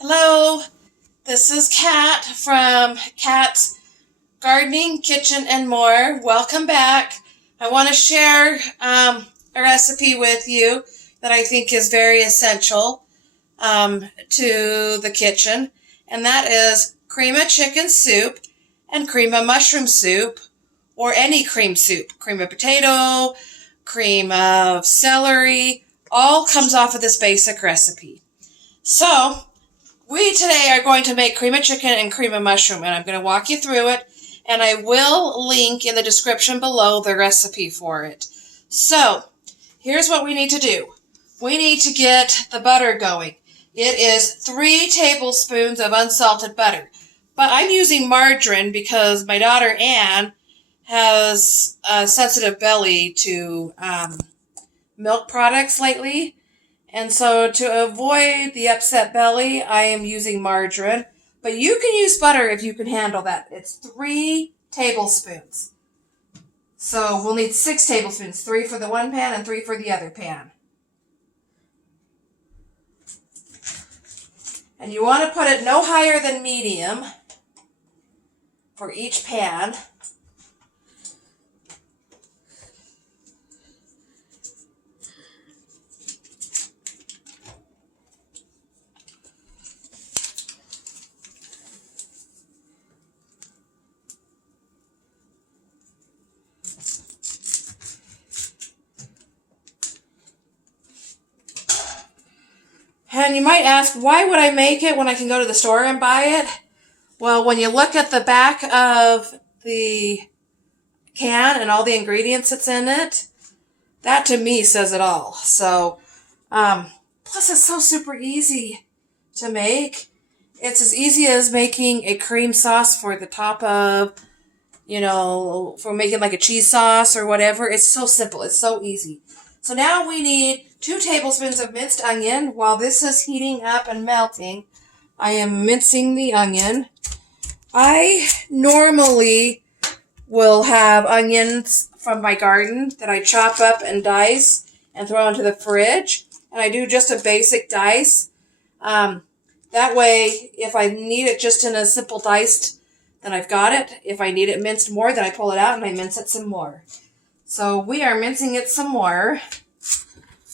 Hello, this is Kat from Kat's Gardening, Kitchen, and More. Welcome back. I want to share a recipe with you that I think is very essential to the kitchen, and that is cream of chicken soup and cream of mushroom soup, or any cream soup. Cream of potato, cream of celery, all comes off of this basic recipe. So, we today are going to make cream of chicken and cream of mushroom, and I'm going to walk you through it, and I will link in the description below the recipe for it. So, here's what we need to do. We need to get the butter going. It is 3 tablespoons of unsalted butter, but I'm using margarine because my daughter Anne has a sensitive belly to milk products lately. And so to avoid the upset belly, I am using margarine. But you can use butter if you can handle that. It's 3 tablespoons. So we'll need 6 tablespoons. 3 for the one pan and 3 for the other pan. And you want to put it no higher than medium for each pan. And you might ask, why would I make it when I can go to the store and buy it? Well, when you look at the back of the can and all the ingredients that's in it, that to me says it all. So, plus it's so super easy to make. It's as easy as making a cream sauce for the top of, for making like a cheese sauce or whatever. It's so simple. It's so easy. So now we need 2 tablespoons of minced onion. While this is heating up and melting, I am mincing the onion. I normally will have onions from my garden that I chop up and dice and throw into the fridge. And I do just a basic dice. That way, if I need it just in a simple diced, then I've got it. If I need it minced more, then I pull it out and I mince it some more. So we are mincing it some more.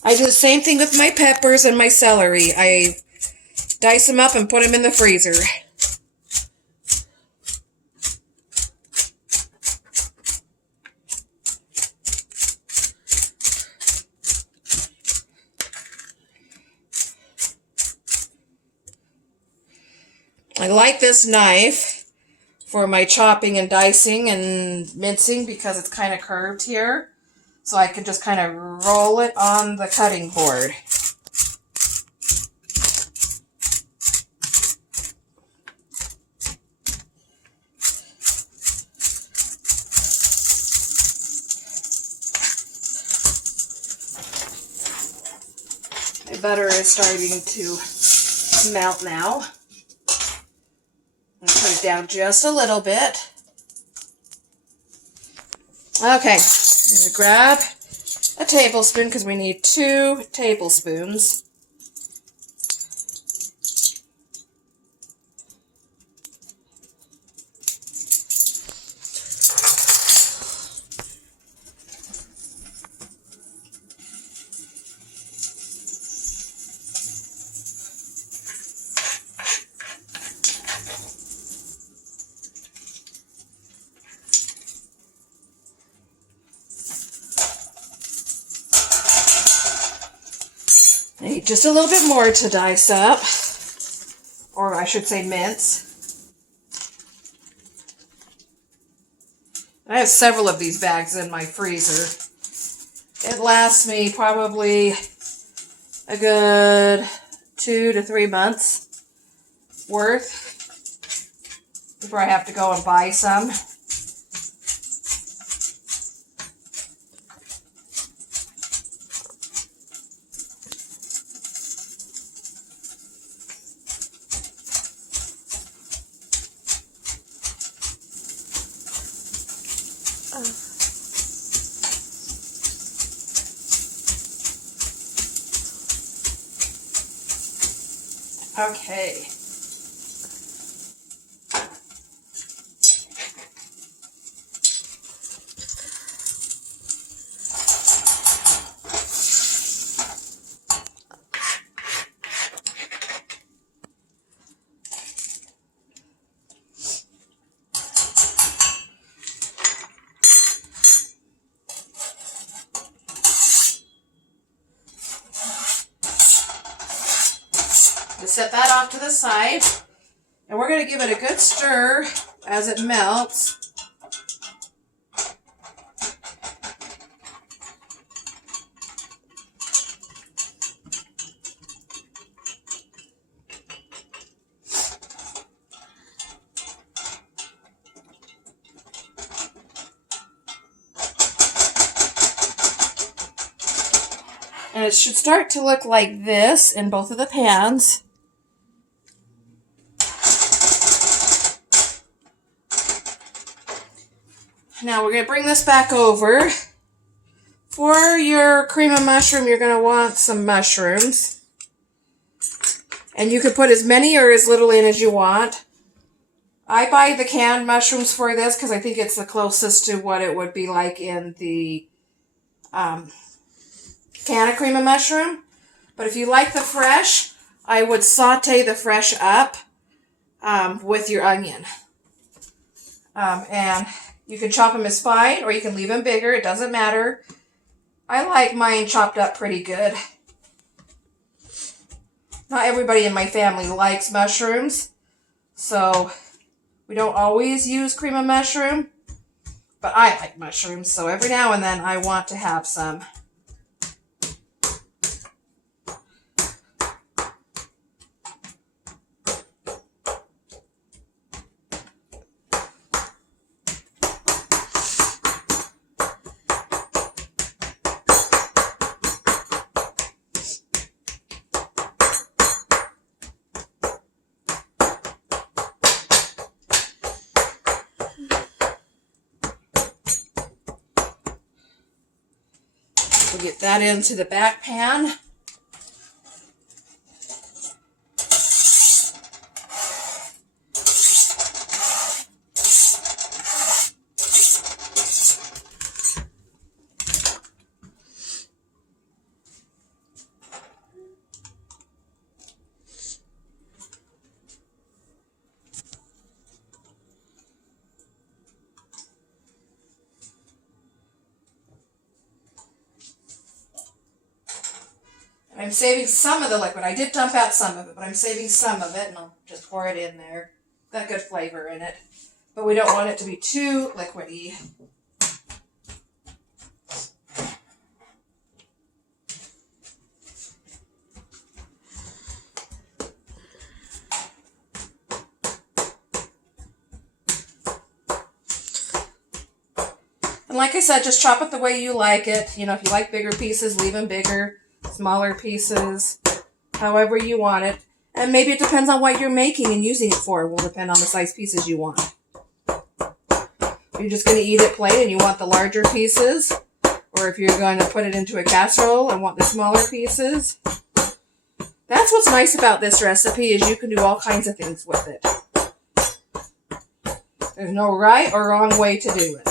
I do the same thing with my peppers and my celery. I dice them up and put them in the freezer. I like this knife for my chopping and dicing and mincing because it's kind of curved here. So I can just kind of roll it on the cutting board. My butter is starting to melt now. I'm going to put it down just a little bit. Okay, I'm going to grab a tablespoon because we need 2 tablespoons. I need just a little bit more to dice up, or I should say mince. I have several of these bags in my freezer. It lasts me probably a good 2 to 3 months worth before I have to go and buy some. Okay. Set that off to the side, and we're going to give it a good stir as it melts. And it should start to look like this in both of the pans. Now we're going to bring this back over. For your cream of mushroom, you're going to want some mushrooms. And you could put as many or as little in as you want. I buy the canned mushrooms for this because I think it's the closest to what it would be like in the can of cream of mushroom. But if you like the fresh, I would saute the fresh up with your onion. And you can chop them as fine or you can leave them bigger. It doesn't matter. I like mine chopped up pretty good. Not everybody in my family likes mushrooms, so we don't always use cream of mushroom, but I like mushrooms, so every now and then I want to have some. We'll get that into the back pan. I'm saving some of the liquid. I did dump out some of it, but I'm saving some of it, and I'll just pour it in there. Got good flavor in it. But we don't want it to be too liquidy. And like I said, just chop it the way you like it. You know, if you like bigger pieces, leave them bigger. Smaller pieces, however you want it. And maybe it depends on what you're making and using it for. It will depend on the size pieces you want. If you're just going to eat it plain and you want the larger pieces, or if you're going to put it into a casserole and want the smaller pieces. That's what's nice about this recipe, is you can do all kinds of things with it. There's no right or wrong way to do it.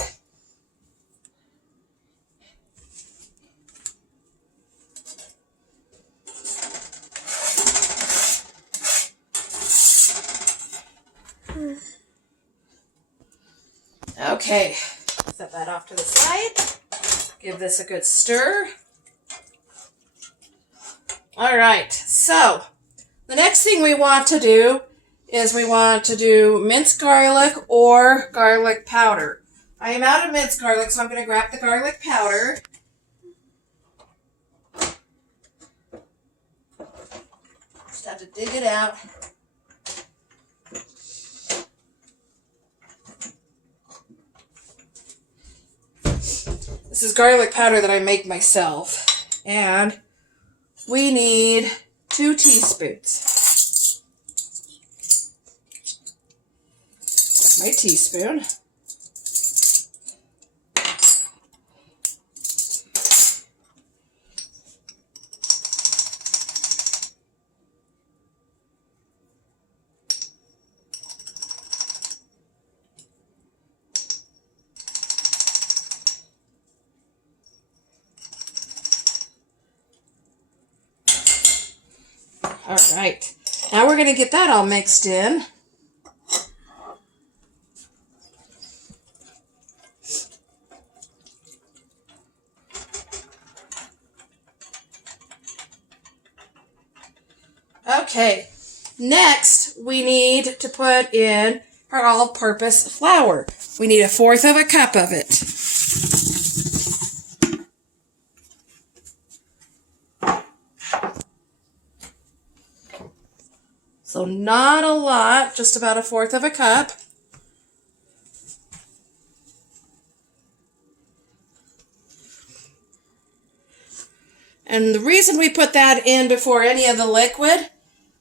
Okay, set that off to the side. Give this a good stir. All right, so the next thing we want to do is we want to do minced garlic or garlic powder. I am out of minced garlic, so I'm going to grab the garlic powder. Just have to dig it out. This is garlic powder that I make myself, and we need 2 teaspoons. Got my teaspoon. All right. Now we're going to get that all mixed in. Okay. Next, we need to put in our all-purpose flour. We need 1/4 cup of it. So not a lot, just about 1/4 cup. And the reason we put that in before any of the liquid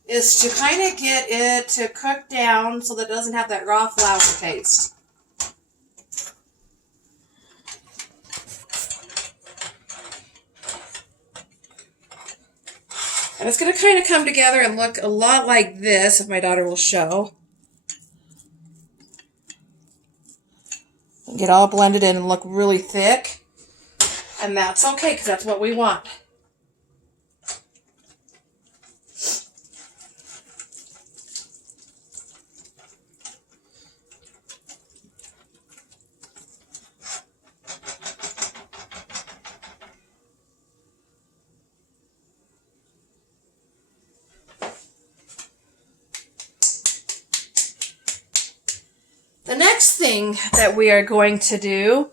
is to kind of get it to cook down so that it doesn't have that raw flour taste. And it's going to kind of come together and look a lot like this, if my daughter will show. And get all blended in and look really thick. And that's okay, because that's what we want. The next thing that we are going to do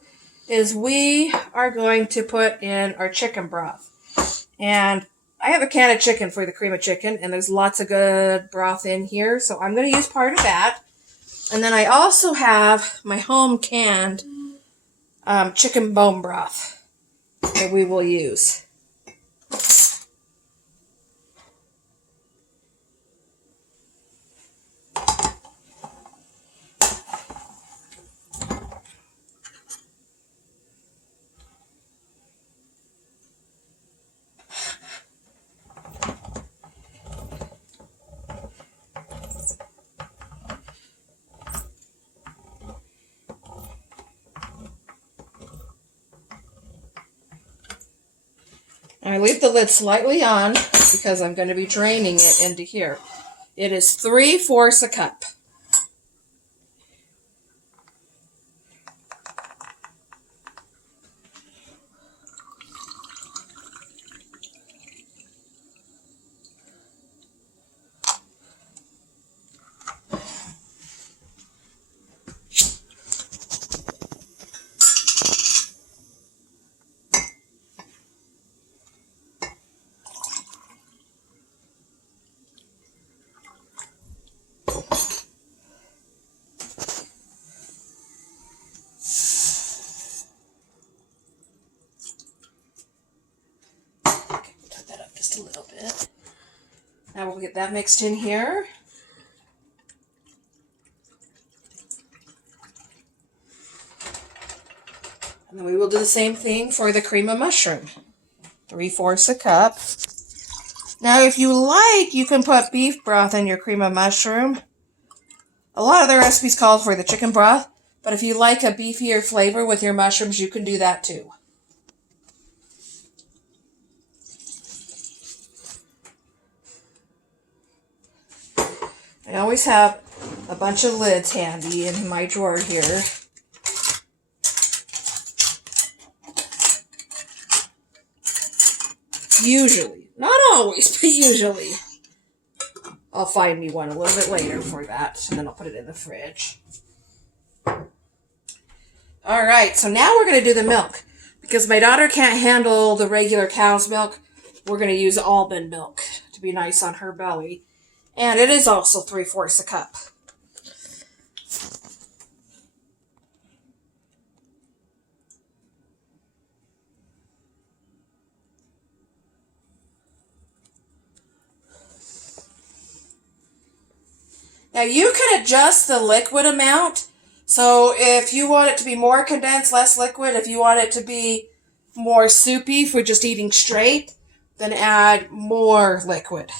is we are going to put in our chicken broth. And I have a can of chicken for the cream of chicken, and there's lots of good broth in here, so I'm going to use part of that. And then I also have my home canned chicken bone broth that we will use. I leave the lid slightly on because I'm going to be draining it into here. It is 3/4 cup. Just a little bit. Now we'll get that mixed in here. And then we will do the same thing for the cream of mushroom. 3/4 cup. Now if you like, you can put beef broth in your cream of mushroom. A lot of the recipes call for the chicken broth, but if you like a beefier flavor with your mushrooms, you can do that too. I always have a bunch of lids handy in my drawer here. Usually. Not always, but usually. I'll find me one a little bit later for that, and then I'll put it in the fridge. Alright, so now we're going to do the milk. Because my daughter can't handle the regular cow's milk, we're going to use almond milk to be nice on her belly. And it is also 3/4 cup. Now you can adjust the liquid amount. So if you want it to be more condensed, less liquid, if you want it to be more soupy for just eating straight, then add more liquid.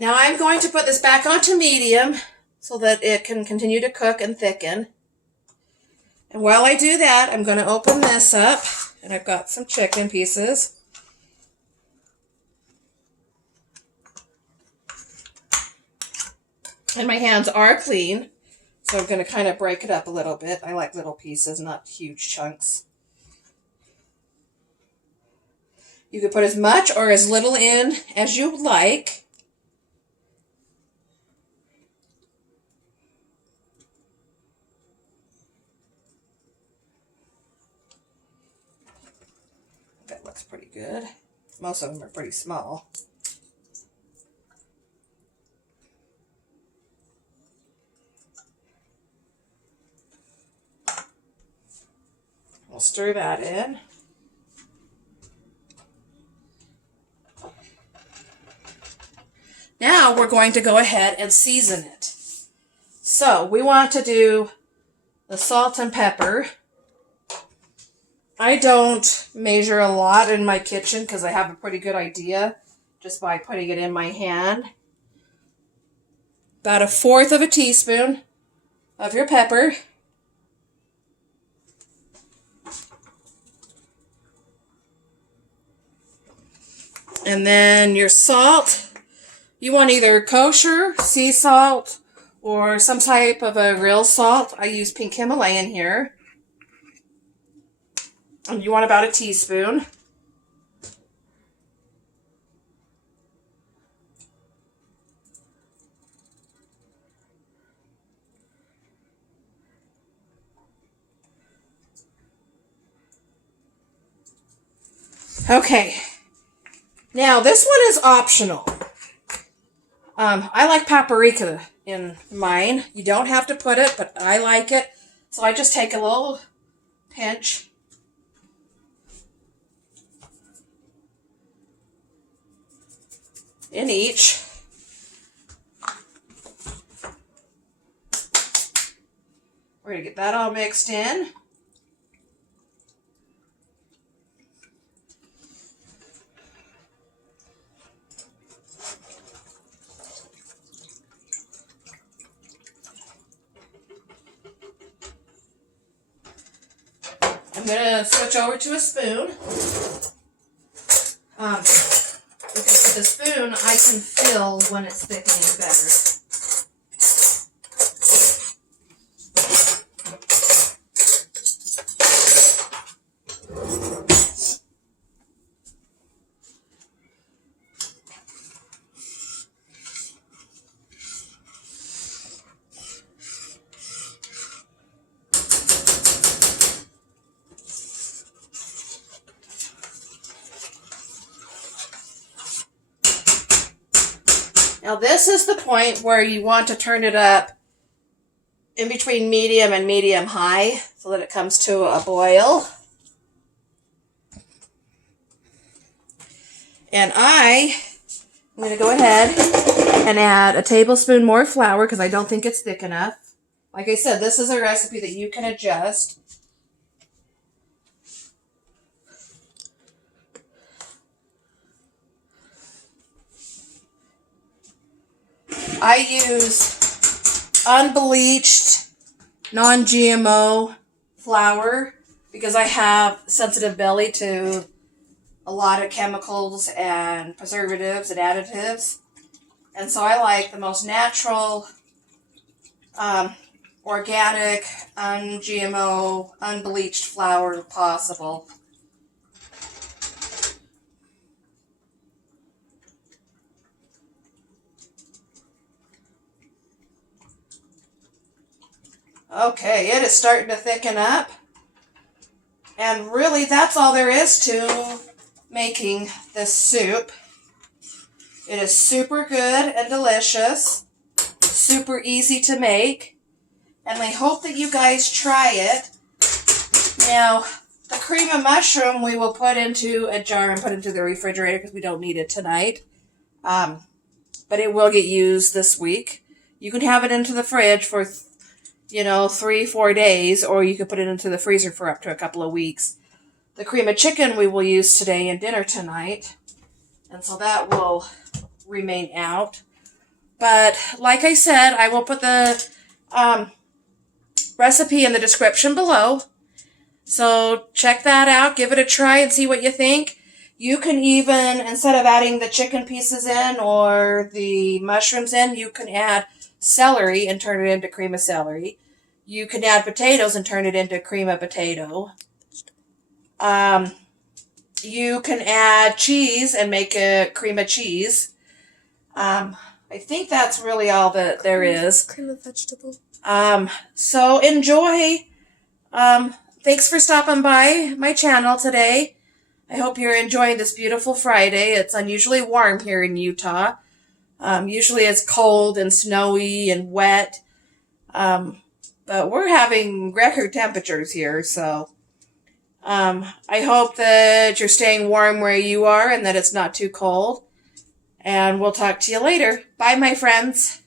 Now I'm going to put this back onto medium so that it can continue to cook and thicken. And while I do that, I'm going to open this up, and I've got some chicken pieces. And my hands are clean, so I'm going to kind of break it up a little bit. I like little pieces, not huge chunks. You can put as much or as little in as you like. That looks pretty good. Most of them are pretty small. We'll stir that in. Now we're going to go ahead and season it. So we want to do the salt and pepper. I don't measure a lot in my kitchen because I have a pretty good idea just by putting it in my hand. About 1/4 of a teaspoon of your pepper. And then your salt. You want either kosher, sea salt, or some type of a real salt. I use pink Himalayan here. And you want about a teaspoon. Okay. Now this one is optional. I like paprika in mine. You don't have to put it, but I like it. So I just take a little pinch. In each. We're going to get that all mixed in. I'm going to switch over to a spoon. Because with the spoon, I can feel when it's thickening better. Now this is the point where you want to turn it up in between medium and medium high so that it comes to a boil. And I'm going to go ahead and add a tablespoon more flour because I don't think it's thick enough. Like I said, this is a recipe that you can adjust. I use unbleached, non-GMO flour because I have sensitive belly to a lot of chemicals and preservatives and additives. And so I like the most natural, organic, un-GMO, unbleached flour possible. Okay, it is starting to thicken up. And really, that's all there is to making this soup. It is super good and delicious. Super easy to make. And I hope that you guys try it. Now, the cream of mushroom we will put into a jar and put into the refrigerator because we don't need it tonight. But it will get used this week. You can have it into the fridge for 3-4 days, or you could put it into the freezer for up to a couple of weeks. The cream of chicken we will use today and dinner tonight, and so that will remain out. But like I said, I will put the recipe in the description below. So check that out. Give it a try and see what you think. You can even, instead of adding the chicken pieces in or the mushrooms in, you can add celery and turn it into cream of celery. You can add potatoes and turn it into cream of potato. You can add cheese and make a cream of cheese. I think that's really all that there is. Cream of vegetable. So enjoy. Thanks for stopping by my channel today. I hope you're enjoying this beautiful Friday. It's unusually warm here in Utah. Usually it's cold and snowy and wet. But we're having record temperatures here, so I hope that you're staying warm where you are and that it's not too cold. And we'll talk to you later. Bye, my friends.